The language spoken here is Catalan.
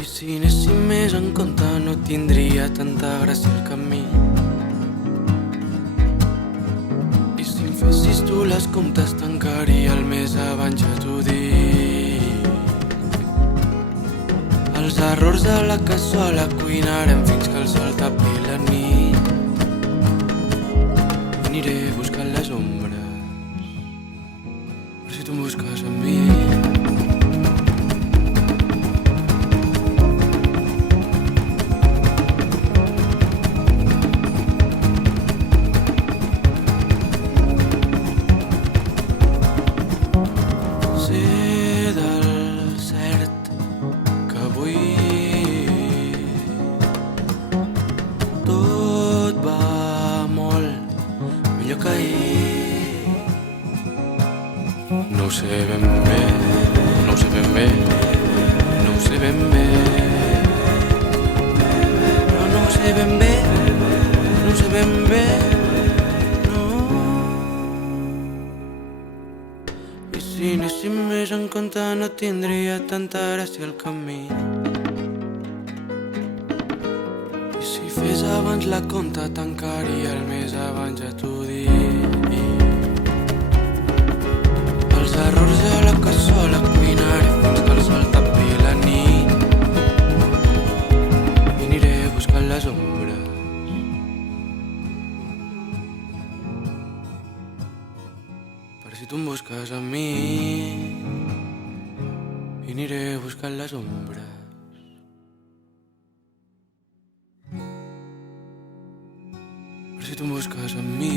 I si anéssim més en compte no tindria tanta gràcia el camí. I si em fessis tu les comptes tancaria el mes abans, ja t'ho dic. Els errors de la cassola cuinarem fins que el sol tapi la nit. Aniré buscant les ombres per si tu em busques a mi. No ho sé ben bé, no ho sé ben bé, no ho sé ben bé. No ho sé ben bé, no ho sé ben bé, no. I si anéssim més en compte no tindria tanta gràcia el camí. I si fes abans la compta tancaria el mes abans, ja t'ho dic. Els errors de la cassola cuinaré fins que el sol tapi la nit. I aniré buscant les ombres per si tu em busques a mi. I aniré buscant les ombres per si tu em busques a mi.